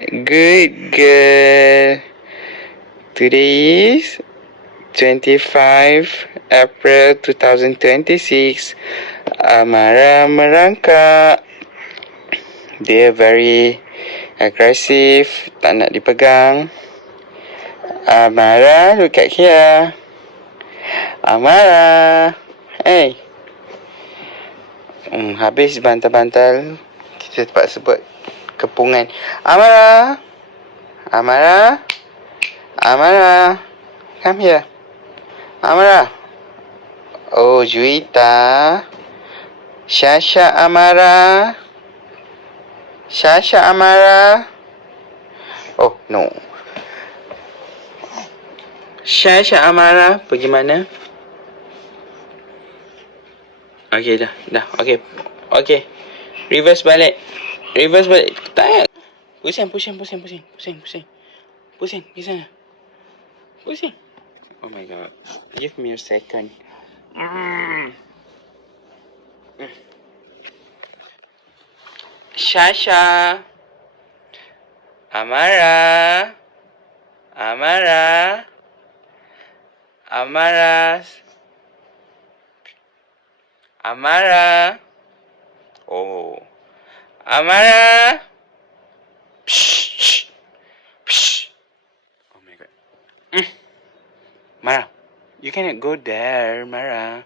Good girl. Today is 25 April 2026. Amara merangkak. Dia very aggressive, tak nak dipegang. Amara, look at here. Amara. Hey. Habis bantal-bantal, kita terpaksa buat kepungan. Amara. Amara. Amara. Come here. Amara. Oh, Juwita. Shasha Amara. Shasha Amara. Oh, no. Shasha Amara. Pergi mana? Okay, dah. Okay. Okay. Reverse balik. Tak. Pusing. Pusing. Di sana. Pusing. Oh my god. Give me a second. Shasha. Amara. Oh. Amara. Shh. Oh my god. Mara, you cannot go there, Mara.